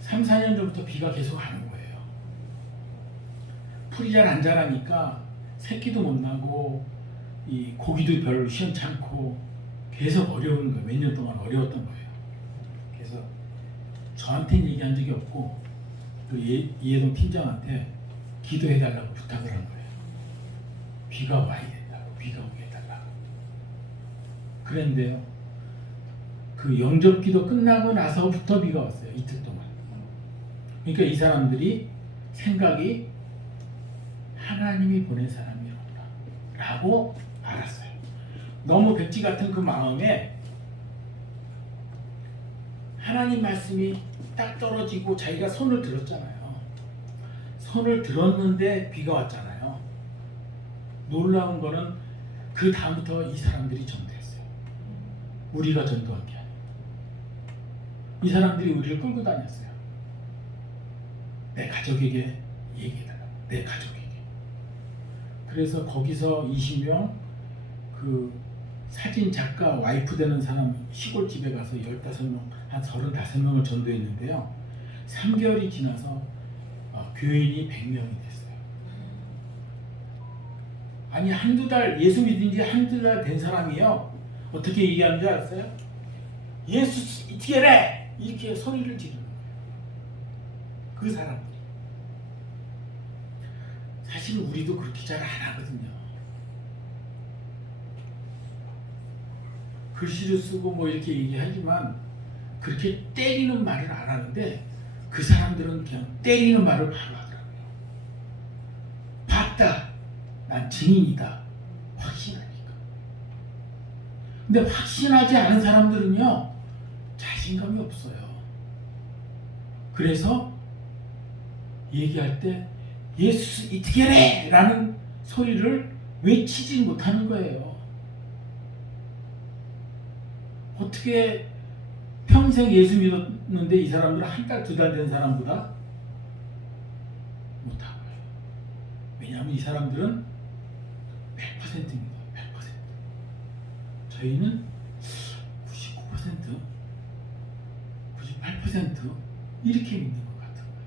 3, 4년 전부터 비가 계속 가는 거예요. 풀이 잘 안 자라니까 새끼도 못 나고 이 고기도 별로 시원찮고 계속 어려운 거예요. 몇 년 동안 어려웠던 거예요. 그래서 저한테는 얘기한 적이 없고 그 이해동 팀장한테 기도해달라고 부탁을 한 거예요. 비가 와야 된다고, 비가 오게 해달라고. 그랬는데요, 그 영접기도 끝나고 나서부터 비가 왔어요. 이틀 동안. 그러니까 이 사람들이 생각이 하나님이 보낸 사람이었구나 라고 알았어요. 너무 백지 같은 그 마음에 하나님 말씀이 딱 떨어지고 자기가 손을 들었잖아요. 손을 들었는데 비가 왔잖아요. 놀라운 거는 그 다음부터 이 사람들이 전도했어요. 우리가 전도한 게 아니에요. 이 사람들이 우리를 끌고 다녔어요. 내 가족에게 얘기해달라고. 내 가족에게. 그래서 거기서 20명 그 사진 작가 와이프 되는 사람 시골집에 가서 15명, 한 35명을 전도했는데요. 3개월이 지나서 교인이 100명이 됐어요. 아니 한두 달 예수 믿은 지 한두 달 된 사람이요. 어떻게 얘기하는 줄 알았어요? 예수 어떻게 해? 이렇게 소리를 지르는 거예요. 그 사람들이. 사실 우리도 그렇게 잘 안 하거든요. 글씨를 쓰고 뭐 이렇게 얘기하지만 그렇게 때리는 말을 안 하는데 그 사람들은 그냥 때리는 말을 바로 하더라고요. 봤다. 난 증인이다. 확신하니까. 근데 확신하지 않은 사람들은요 자신감이 없어요. 그래서 얘기할 때 예수 어떻게 해? 라는 소리를 외치지 못하는 거예요. 어떻게 평생 예수 믿었는데 이 사람들은 한 달, 2달 된 사람보다 못한 거예요. 왜냐하면 이 사람들은 100%입니다. 100%. 저희는 99%, 98% 이렇게 믿는 것 같은 거예요.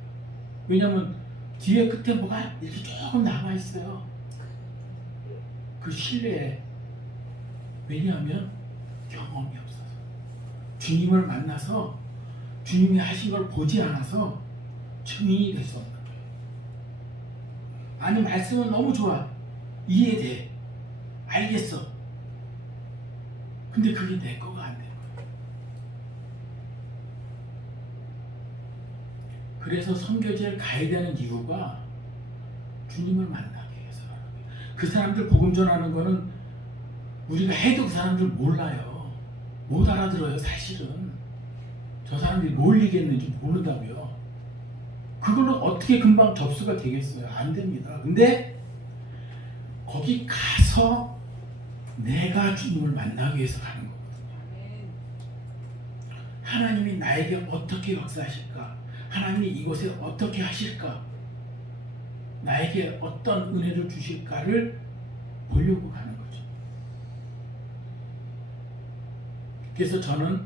왜냐하면 뒤에 끝에 뭐가 이렇게 조금 남아 있어요. 그 신뢰에. 왜냐하면 경험이 없어서. 주님을 만나서 주님이 하신 걸 보지 않아서 증인이 될 수 없는 거예요. 아니 말씀은 너무 좋아. 이해돼. 알겠어. 근데 그게 내 거가 안 되는 거예요. 그래서 선교지를 가야 되는 이유가 주님을 만나기 위해서라는 거예요. 그 사람들 복음 전하는 거는 우리가 해도 그 사람들 몰라요. 못 알아들어요. 사실은 저 사람들이 뭘 얘기했는지 모른다고요. 그걸로 어떻게 금방 접수가 되겠어요? 안 됩니다. 근데 거기 가서 내가 주님을 만나기 위해서 가는 거거든요. 하나님이 나에게 어떻게 역사하실까? 하나님이 이곳에 어떻게 하실까? 나에게 어떤 은혜를 주실까를 보려고 가는 거죠. 그래서 저는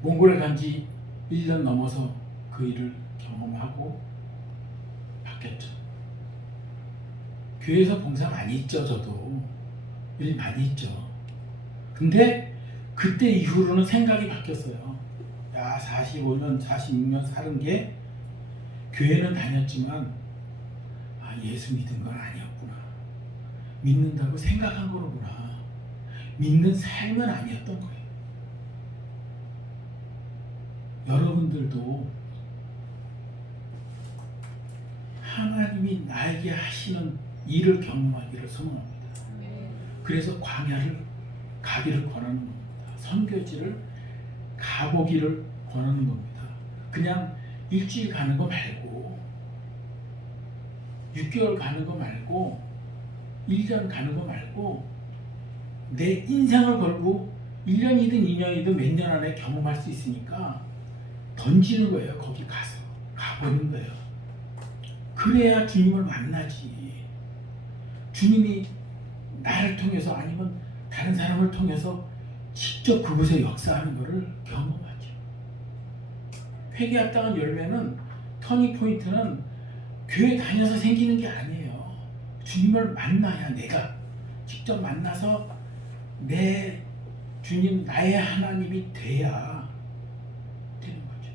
몽골에 간 지 1년 넘어서 그 일을 경험하고 바뀌었죠. 교회에서 봉사 많이 있죠. 저도 일 많이 있죠. 근데 그때 이후로는 생각이 바뀌었어요. 야, 45년, 46년 사는 게 교회는 다녔지만 예수 믿은 건 아니었구나. 믿는다고 생각한 거로구나. 믿는 삶은 아니었던 거예요. 여러분들도 하나님이 나에게 하시는 일을 경험하기를 소망합니다. 그래서 광야를 가기를 권하는 겁니다. 선교지를 가보기를 권하는 겁니다. 그냥 일주일 가는 거 말고 6개월 가는 거 말고 1년 가는 거 말고 내 인생을 걸고 1년이든 2년이든 몇 년 안에 경험할 수 있으니까 던지는 거예요. 거기 가서 가보는 거예요. 그래야 주님을 만나지. 주님이 나를 통해서 아니면 다른 사람을 통해서 직접 그곳에 역사하는 것을 경험하죠. 회개의 땅은 열매는 터닝 포인트는 교회 다녀서 생기는 게 아니에요. 주님을 만나야 내가 직접 만나서 내 주님 나의 하나님이 돼야 되는 거죠.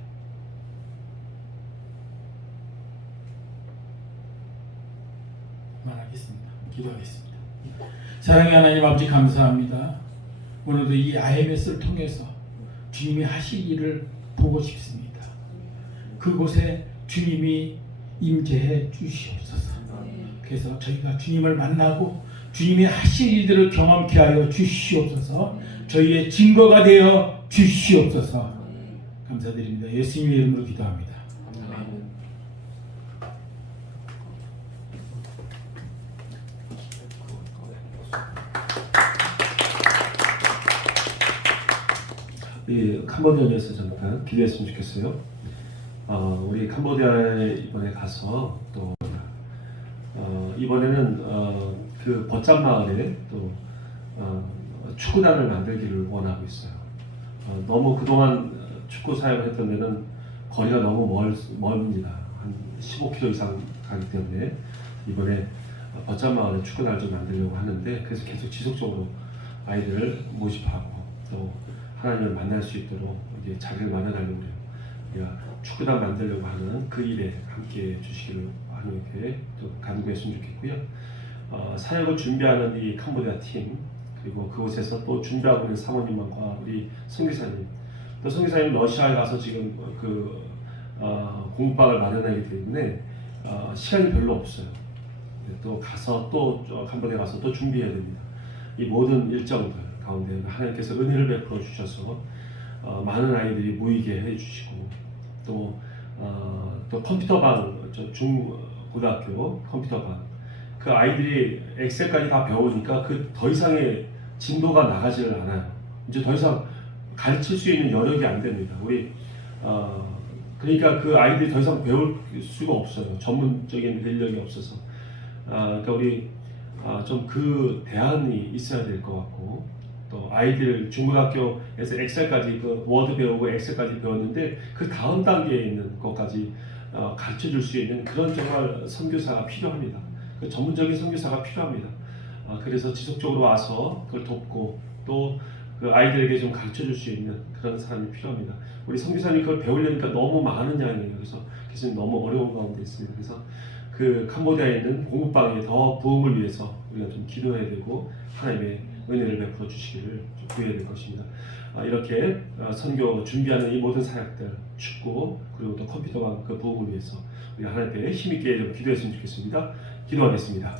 그만하겠습니다. 기도하겠습니다. 사랑의 하나님 아버지 감사합니다. 오늘도 이 IMS를 통해서 주님이 하실 일을 보고 싶습니다. 그곳에 주님이 임재해 주시옵소서. 그래서 저희가 주님을 만나고 주님이 하실 일들을 경험케 하여 주시옵소서. 저희의 증거가 되어 주시옵소서. 감사드립니다. 예수님의 이름으로 기도합니다. 이 캄보디아에서 잠깐 기도했으면 좋겠어요. 우리 캄보디아에 이번에 가서 또 이번에는 그 버짬 마을에 또 축구단을 만들기를 원하고 있어요. 너무 그동안 축구 사역을 했던 데는 거리가 너무 멀습니다. 한 15km 이상 가기 때문에 이번에 버짬 마을에 축구단을 좀 만들려고 하는데, 그래서 계속 지속적으로 아이들을 모집하고 또 하나님을 만날 수 있도록 이제 자리를 마련하려고 해요. 우리가 축구단 만들려고 하는 그 일에 함께 해주시기를 하나님께 또 간구했으면 좋겠고요. 사역을 준비하는 이 캄보디아 팀, 그리고 그곳에서 또 준비하고 있는 사모님과 우리 선교사님, 또 선교사님 러시아에 가서 지금 공부방을 마련하기 때문에 시간이 별로 없어요. 또 가서 또 캄보디아 가서 또 준비해야 됩니다. 이 모든 일정들 가운데 하나님께서 은혜를 베풀어 주셔서 많은 아이들이 모이게 해주시고 또 컴퓨터반, 중고등학교 컴퓨터반, 그 아이들이 엑셀까지 다 배우니까 그 더 이상의 진도가 나가지를 않아요. 이제 더 이상 가르칠 수 있는 여력이 안 됩니다. 우리 그러니까 그 아이들이 더 이상 배울 수가 없어요. 전문적인 인력이 없어서. 그러니까 우리 좀 그 대안이 있어야 될 것 같고, 또 아이들 중고등학교에서 엑셀까지 그 워드 배우고 엑셀까지 배웠는데 그 다음 단계에 있는 것까지 가르쳐 줄 수 있는 그런 정말 선교사가 필요합니다. 그 전문적인 선교사가 필요합니다. 그래서 지속적으로 와서 그걸 돕고 또 그 아이들에게 좀 가르쳐 줄 수 있는 그런 사람이 필요합니다. 우리 선교사님이 그걸 배우려니까 너무 많은 양이에요. 그래서 교수님 너무 어려운 가운데 있습니다. 그래서 그 캄보디아에 있는 공부방의 더 부흥을 위해서 우리가 좀 기도해야 되고 하나님의 은혜를 베풀어 주시기를 구해야 될 것입니다. 이렇게 선교 준비하는 이 모든 사역들, 축구 그리고 또 컴퓨터방 그 부흥을 위해서 우리 하나님께 힘있게 좀 기도했으면 좋겠습니다. 기도하겠습니다.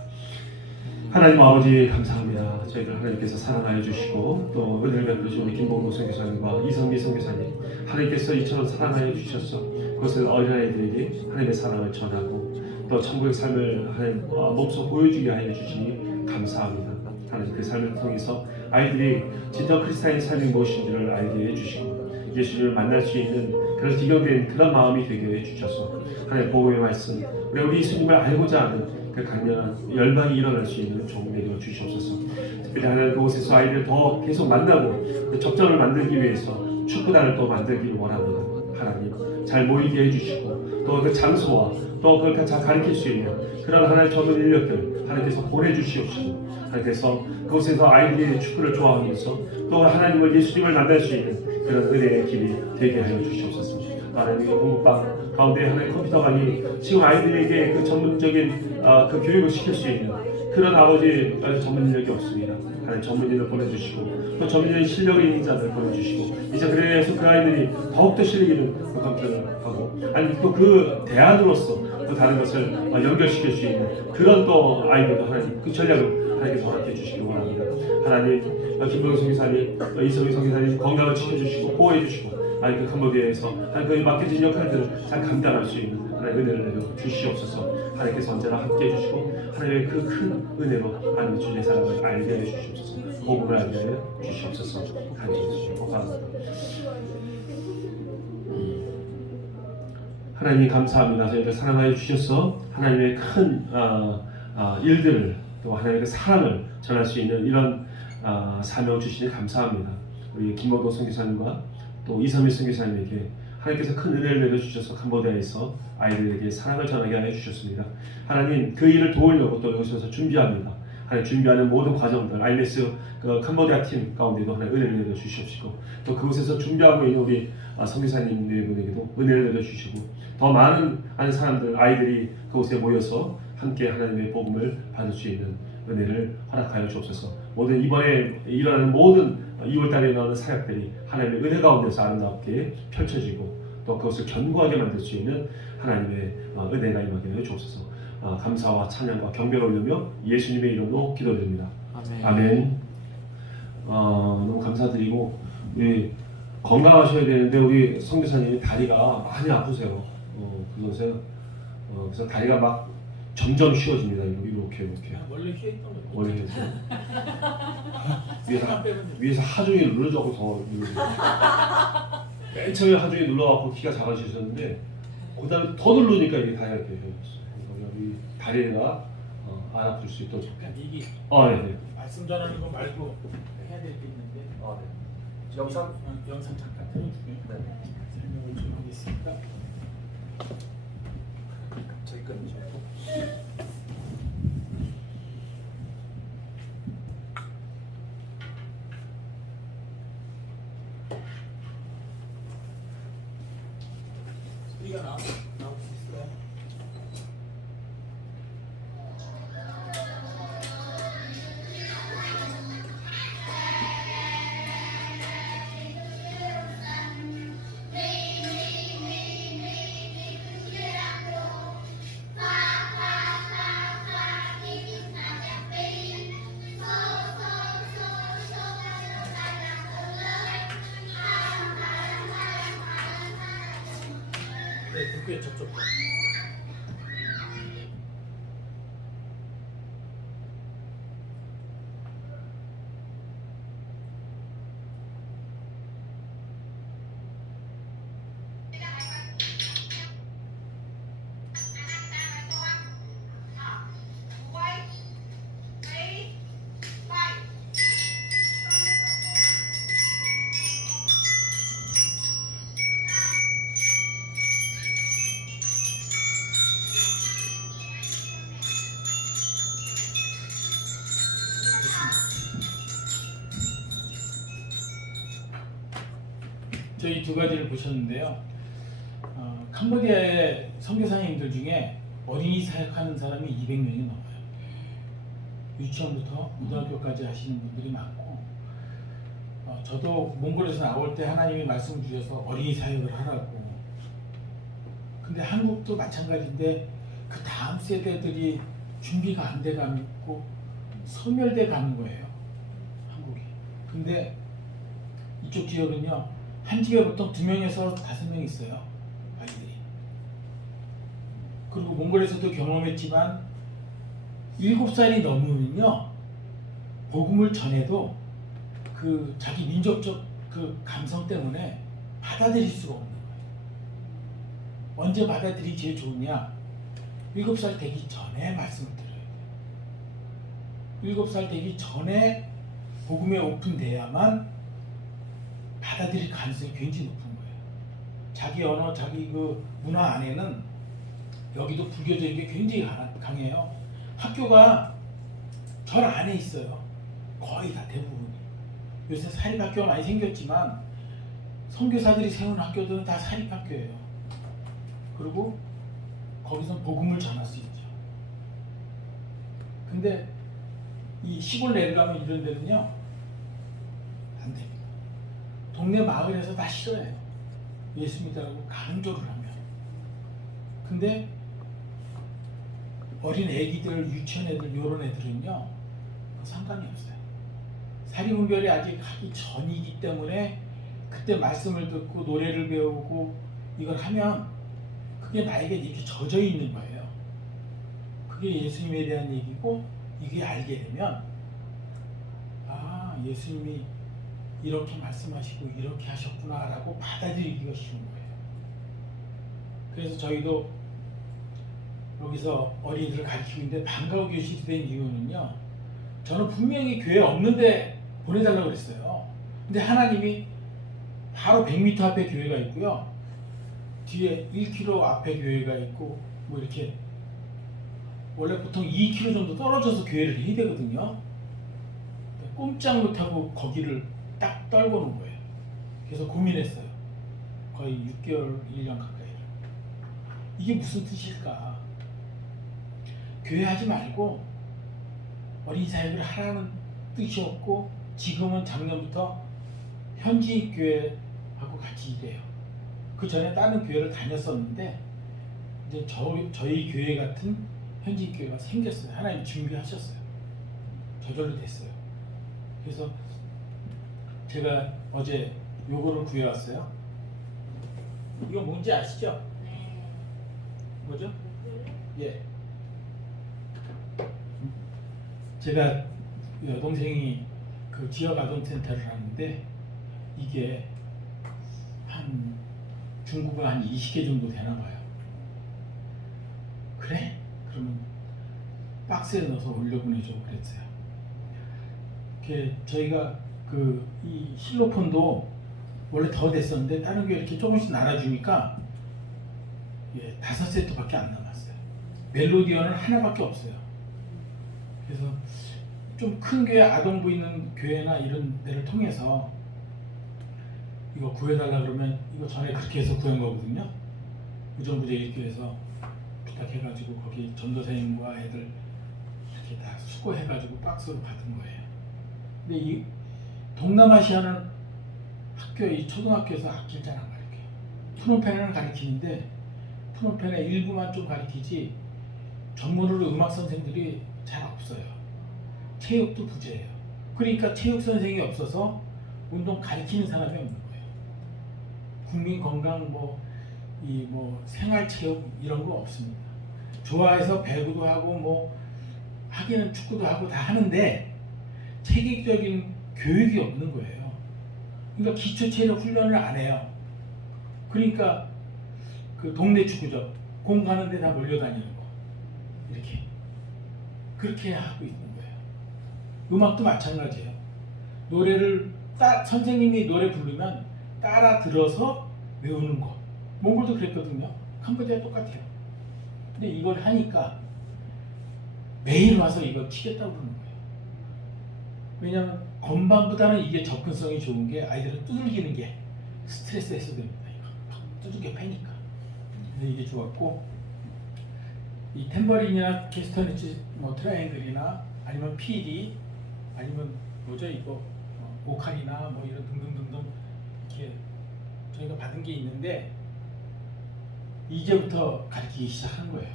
하나님 아버지 감사합니다. 저희들 하나님께서 사랑하여 주시고 또 은혜를 베풀어 주신 우리 김봉도 선교사님과 이성미 선교사님, 하나님께서 이처럼 사랑하여 주셔서 그것을 어린아이들에게 하나님의 사랑을 전하고 또 천국의 삶을 하나님 몸소 보여주게 하여 주시니 감사합니다. 하나님 그 삶을 통해서 아이들이 진정 크리스찬의 삶이 무엇인지를 알게 해주시고 예수님을 만날 수 있는 그런 지경된 그런 마음이 되게 해주셔서 하나님의 복음의 말씀 우리 예수님을 알고자 하는 그 강렬한 열망이 일어날 수 있는 종 되어 주시옵소서. 특별히 하나님 그곳에서 아이들 더 계속 만나고 그 적정을 만들기 위해서 축구단을 또 만들기를 원합니다. 하나님 잘 모이게 해주시고 또 그 장소와 또 그걸 잘 가르칠 수 있는 그런 하나의 전문 인력들 하나님께서 보내주시옵시고 하나님께서 그곳에서 아이들이 축구를 좋아하면서 또 하나님을 예수님을 만날 수 있는 그런 은혜의 길이 되게 하여 주시옵소서. 하나님의 공부방 가운데 하나의 컴퓨터방이 지금 아이들에게 그 전문적인 그 교육을 시킬 수 있는 그런 아버지 전문 인력이 없습니다. 하나님 전문인을 보내주시고 또 전문적인 실력이 있는 자들을 보내주시고 이제 그래서 그 아이들이 더욱더 실력 있는 그 컴퓨터를 하고 아니 또 그 대안으로서 또 다른 것을 연결시킬 수 있는 그런 또 아이들도 하나님 그 전략을 하나님께 허락해 주시기 원합니다. 하나님 김병성 기사님 이성희 성기사님 건강을 지켜주시고 보호해 주시고 하나님 그 캄보디아에서 하나님 그 맡겨진 역할들을 잘 감당할 수 있는 하나님 은혜를 내려 주시옵소서. 하나님께서 언제나 함께해 주시고 하나님의 그 큰 은혜로 하나님의 주의 사랑을 알게 해 주시옵소서. 복음을 알게 해 주시옵소서. 간절히 주시고 감사합니다. 하나님 감사합니다. 저희를 사랑하여 주셔서 하나님의 큰 일들을 또 하나님의 사랑을 전할 수 있는 이런 사명을 주시니 감사합니다. 우리 김모도 선교사님과 또 이선미 선교사님에게 하나님께서 큰 은혜를 내려주셔서 캄보디아에서 아이들에게 사랑을 전하게 하여 주셨습니다. 하나님 그 일을 도우려고 또 여기서 준비합니다. 하나님 준비하는 모든 과정들 IMS 그 캄보디아 팀 가운데도 하나님 은혜를 내려주시옵시고 또 그곳에서 준비하고 있는 우리 선교사님 네 분에게도 은혜를 내려주시고 더 많은 사람들 아이들이 그곳에 모여서 함께 하나님의 복음을 받을 수 있는 은혜를 허락하여 주옵소서. 모든 이번에 일어나는 모든 2월달에 일어나는 사역들이 하나님의 은혜 가운데서 아름답게 펼쳐지고 또 그것을 견고하게 만들 수 있는 하나님의 은혜가 임하게 하여 주옵소서. 감사와 찬양과 경배를 올리며 예수님의 이름으로 기도드립니다. 아멘. 아멘. 너무 감사드리고 우리 건강하셔야 되는데 우리 선교사님이 다리가 많이 아프세요. 그러세요. 그래서 다리가 막 점점 쉬워집니다. 이렇게 원래 휘어있던 거 원래 해서 위에서 하중에 눌러줘고 더 맨 처음에 하중에 눌러갖고 키가 작아지셨는데 그다음에 더 누르니까 이게 다리가 이렇게 해졌어요. 그래서 여기 다리가 안 아플 수 있도록. 잠깐 이게 네네. 말씀 전하는 거 말고 해야 될 게 있는데 네. 영상 영상 잠깐 틀어주고요. 설명을 좀 하겠습니다. 저희 끊으죠. 소리가 나올 수 있어요? 네, 듣고요 저쪽. 저희 두 가지를 보셨는데요. 캄보디아의 선교사님들 중에 어린이 사역하는 사람이 200명이 넘어요. 유치원부터 고등학교까지 하시는 분들이 많고 저도 몽골에서 나올 때 하나님이 말씀을 주셔서 어린이 사역을 하라고. 근데 한국도 마찬가지인데 그 다음 세대들이 준비가 안 돼가고 소멸돼 가는 거예요. 한국이. 근데 이쪽 지역은요. 한 집에 보통 2명에서 5명 있어요. 아이들이. 그리고 몽골에서도 경험했지만 7살이 넘으면요. 복음을 전해도 그 자기 민족적 그 감성 때문에 받아들일 수가 없는 거예요. 언제 받아들이기 제일 좋으냐? 7살 되기 전에 말씀을 드려야 돼요. 7살 되기 전에 복음에 오픈돼야만 받아들일 가능성이 굉장히 높은 거예요. 자기 언어, 자기 그 문화 안에는 여기도 불교적인 게 굉장히 강해요. 학교가 절 안에 있어요. 거의 다 대부분이. 요새 사립학교가 많이 생겼지만 선교사들이 세운 학교들은 다 사립학교예요. 그리고 거기서 복음을 전할 수 있죠. 근데 이 시골 내려가면 이런 데는요 안 됩니다. 동네 마을에서 다 싫어해요. 예수 믿으라고 강조를 하면. 근데 어린 애기들, 유치원 애들 이런 애들은요 상관이 없어요. 사리분별이 아직 하기 전이기 때문에 그때 말씀을 듣고 노래를 배우고 이걸 하면 그게 나에게 이렇게 젖어 있는 거예요. 그게 예수님에 대한 얘기고 이게 알게 되면 아 예수님이 이렇게 말씀하시고 이렇게 하셨구나 라고 받아들이기가 쉬운 거예요. 그래서 저희도 여기서 어린이들을 가르치고 있는데 방과후 교실이 된 이유는요, 저는 분명히 교회 없는데 보내달라고 그랬어요. 근데 하나님이 바로 100m 앞에 교회가 있고요, 뒤에 1km 앞에 교회가 있고 뭐 이렇게 원래 보통 2km 정도 떨어져서 교회를 해야 되거든요. 꼼짝 못하고 거기를 딱 떨고 놓은 거예요. 그래서 고민했어요. 거의 6개월, 1년 가까이. 이게 무슨 뜻일까? 교회 하지 말고 어린이 사역을 하라는 뜻이었고, 지금은 작년부터 현지 교회하고 같이 일해요. 그 전에 다른 교회를 다녔었는데 이제 저희 교회 같은 현지 교회가 생겼어요. 하나님 준비하셨어요. 저절로 됐어요. 그래서 제가 어제 요거를 구해왔어요. 이거 뭔지 아시죠? 네. 뭐죠? 예. 제가 여동생이 그 지역 아동센터를 하는데 이게 한 중국어 한 20개 정도 되나 봐요. 그래? 그러면 박스에 넣어서 올려보내줘 그랬어요. 저희가 그 이 실로폰도 원래 더 됐었는데 다른 게 이렇게 조금씩 나눠주니까 5세트밖에 안 남았어요. 멜로디언은 하나밖에 없어요. 그래서 좀 큰 교회, 아동부 있는 교회나 이런 데를 통해서 이거 구해달라 그러면 이거 전에 그렇게 해서 구한 거거든요. 의정부제일교회에서 부탁해가지고 거기 전도사님과 애들 이렇게 다 수거해가지고 박스로 받은 거예요. 근데 이 동남아시아는 학교, 이 초등학교에서 악기를 잘 안 가르쳐요. 프놈펜을 가르치는데 프놈펜의 일부만 좀 가르치지 전문으로 음악 선생들이 잘 없어요. 체육도 부재예요. 그러니까 체육 선생이 없어서 운동 가르치는 사람이 없는 거예요. 국민 건강 생활 체육 이런 거 없습니다. 좋아해서 배구도 하고 뭐 하기는 축구도 하고 다 하는데 체계적인 교육이 없는 거예요. 그러니까 기초 체력 훈련을 안 해요. 그러니까 그 동네 축구죠. 공 가는 데 다 몰려다니는 거. 이렇게. 그렇게 하고 있는 거예요. 음악도 마찬가지예요. 노래를 선생님이 노래 부르면 따라 들어서 외우는 거. 몽골도 그랬거든요. 캄보디아 똑같아요. 근데 이걸 하니까 매일 와서 이거 치겠다고 그러는 거예요. 왜냐하면 건반보다는 이게 접근성이 좋은 게 아이들은 두들기는 게 스트레스 해소됩니다. 이거 두들겨 패니까. 근데 이게 좋았고, 이 탬버린이나 캐스터니치 트라이앵글이나 아니면 PD 아니면 뭐죠 이거 오카리나 뭐 이런 등등등등 이렇게 저희가 받은 게 있는데 이제부터 가르치기 시작한 거예요.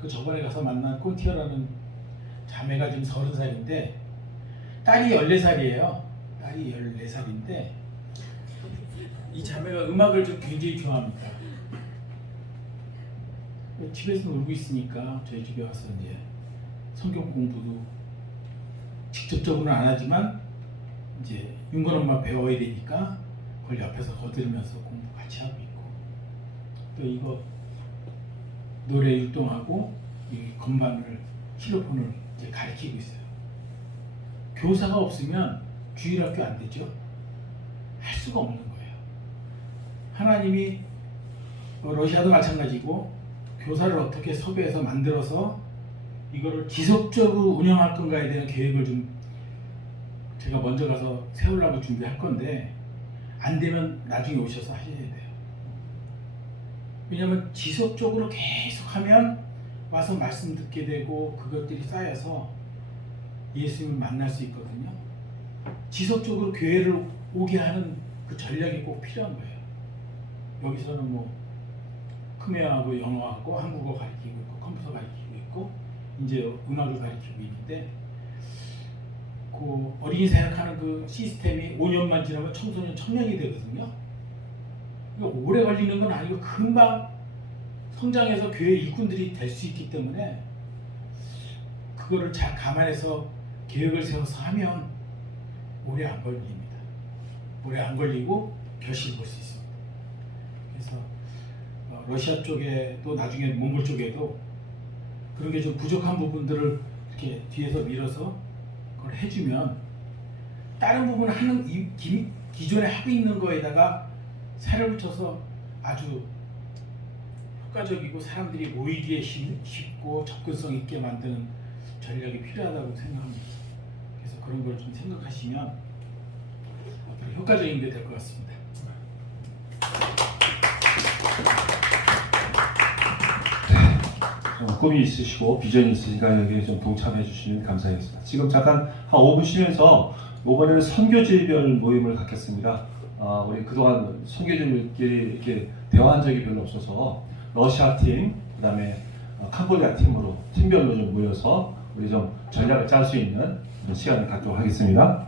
그 저번에 가서 만난 콘티어라는 자매가 지금 30살인데 딸이 14살이에요. 딸이 14살인데 이 자매가 음악을 좀 굉장히 좋아합니다. 집에서 놀고 있으니까 저희 집에 와서 이제 성경 공부도 직접적으로는 안 하지만 이제 윤건 엄마 배워야 되니까 그걸 옆에서 거들으면서 공부 같이 하고 있고, 또 이거 노래 율동하고 이 건반을 실로폰을 이제 가르치고 있어요. 교사가 없으면 주일학교 안 되죠. 할 수가 없는 거예요. 하나님이 러시아도 마찬가지고 교사를 어떻게 섭외해서 만들어서 이거를 지속적으로 운영할 건가에 대한 계획을 좀 제가 먼저 가서 세우려고 준비할 건데, 안 되면 나중에 오셔서 하셔야 돼요. 왜냐하면 지속적으로 계속하면 와서 말씀 듣게 되고 그것들이 쌓여서 예수님을 만날 수 있거든요. 지속적으로 교회를 오게 하는 그 전략이 꼭 필요한 거예요. 여기서는 뭐 크메어하고 영어하고 한국어 가르치고 있고 컴퓨터 가르치고 있고 이제 음악을 가르치고 있는데, 그 어린이 사역하는 그 시스템이 5년만 지나면 청소년 1000명이 되거든요. 그러니까 오래 걸리는 건 아니고 금방 성장해서 교회 일꾼들이 될 수 있기 때문에 그거를 잘 감안해서 계획을 세워서 하면 오래 안 걸립니다. 오래 안 걸리고 결실을 볼 수 있습니다. 그래서 러시아 쪽에도 나중에 몽골 쪽에도 그런 게 좀 부족한 부분들을 이렇게 뒤에서 밀어서 그걸 해주면 다른 부분을 하는 기존에 하고 있는 거에다가 살을 붙여서 아주 효과적이고 사람들이 모이기에 쉽고 접근성 있게 만드는 전략이 필요하다고 생각합니다. 그래서 그런 걸 좀 생각하시면 어떤 효과적인 게 될 것 같습니다. 꿈이 있으시고 비전이 있으니까 여기에 좀 동참해 주시면 감사하겠습니다. 지금 잠깐 한 5분 쉬면서 이번에는 선교제별 모임을 갖겠습니다. 우리 그동안 선교제들끼리 이렇게 대화한 적이 별로 없어서 러시아 팀, 그다음에 캄보디아 팀으로 팀별로 좀 모여서 우리 좀 전략을 짤 수 있는 시간을 갖도록 하겠습니다.